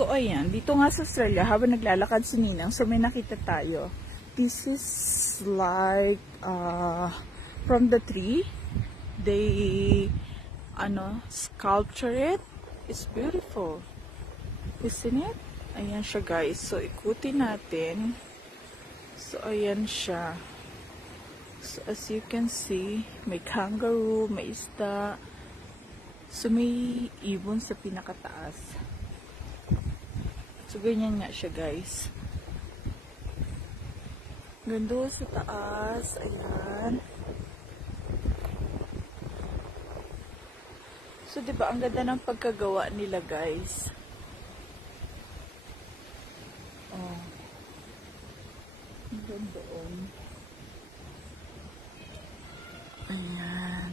So, ayan. Dito nga sa Australia, habang naglalakad si Ninang, so may nakita tayo. This is like, from the tree. They, sculpture it. It's beautiful. Isn't it? Ayan siya, guys. So, ikutin natin. So, ayan siya. So, as you can see, may kangaroo, may isda. So, may ibon sa pinakataas. So, ganyan nga siya, guys. Ganda sa taas. Ayan. So, diba, ang ganda ng pagkagawa nila, guys. Oh. Ang ganda doon. Ayan.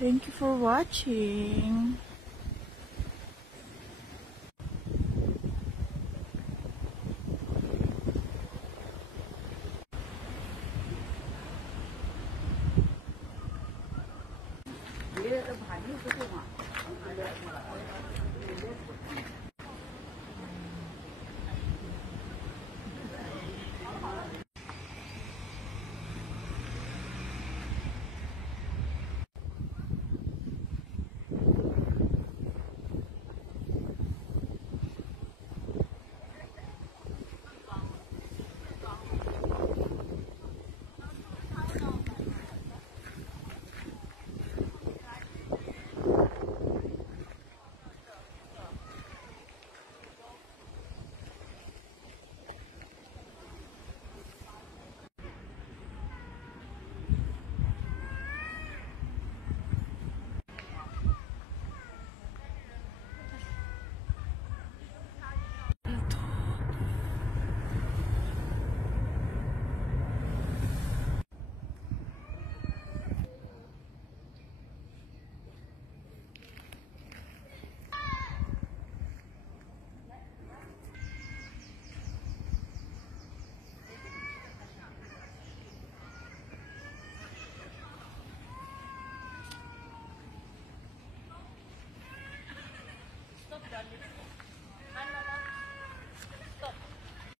Thank you for watching.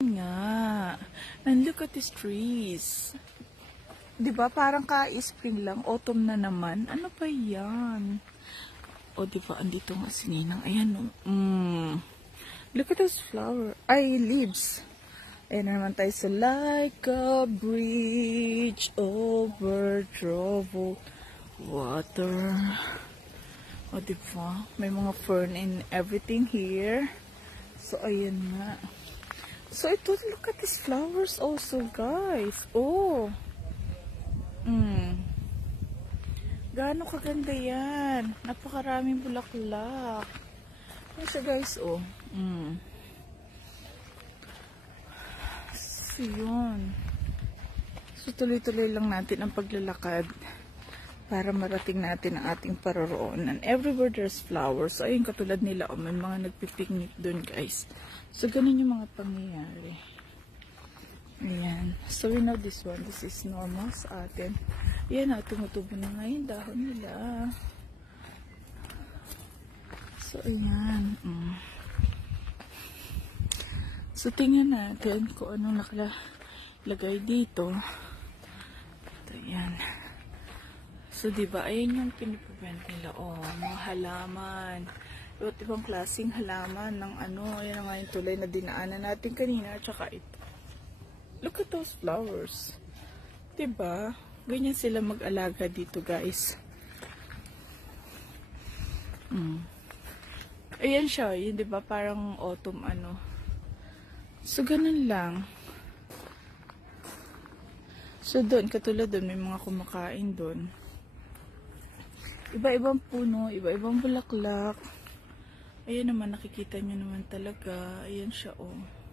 Nga. And look at these trees. Diba, parang ka-spring lang. Autumn na naman. Ano pa yan? O, diba, andito nga si Ninang. Ayan, look at those flower. Ay, leaves. Ayan na naman tayo sa like a bridge over troubled water. O, diba? May mga fern and everything here. So, ayan nga. So, ito, look at these flowers also, guys. Oh. Gaano kaganda yan. Napakaraming bulaklak. Yan siya, guys, oh. So, yun. So, tuloy-tuloy lang natin ang paglalakad para marating natin ang ating paroroonan. Everywhere there's flowers. So, ayun, katulad nila, oh, may mga nagpipiknik dun, guys. So, ganun yung mga pangyayari. Ayan. So, we know this one. This is normal sa atin. Ayan, tumutubo na nga yung dahon nila. So, ayan. So, tingnan natin kung anong nakalagay dito. Ito, ayan. So, diba, ayan yung pinipibent nila. Oh, mga halaman. Iba't ibang klaseng halaman ng ayan nga yung tulay na dinaanan natin kanina. Tsaka ito. Look at those flowers. Diba? Ganyan sila mag-alaga dito, guys. Ayan siya. Yun, diba? Parang autumn, So, ganun lang. So, doon, katulad doon, may mga kumakain doon. Iba-ibang puno, iba-ibang bulaklak. Ayan naman, nakikita nyo naman talaga. Ayan siya, oh.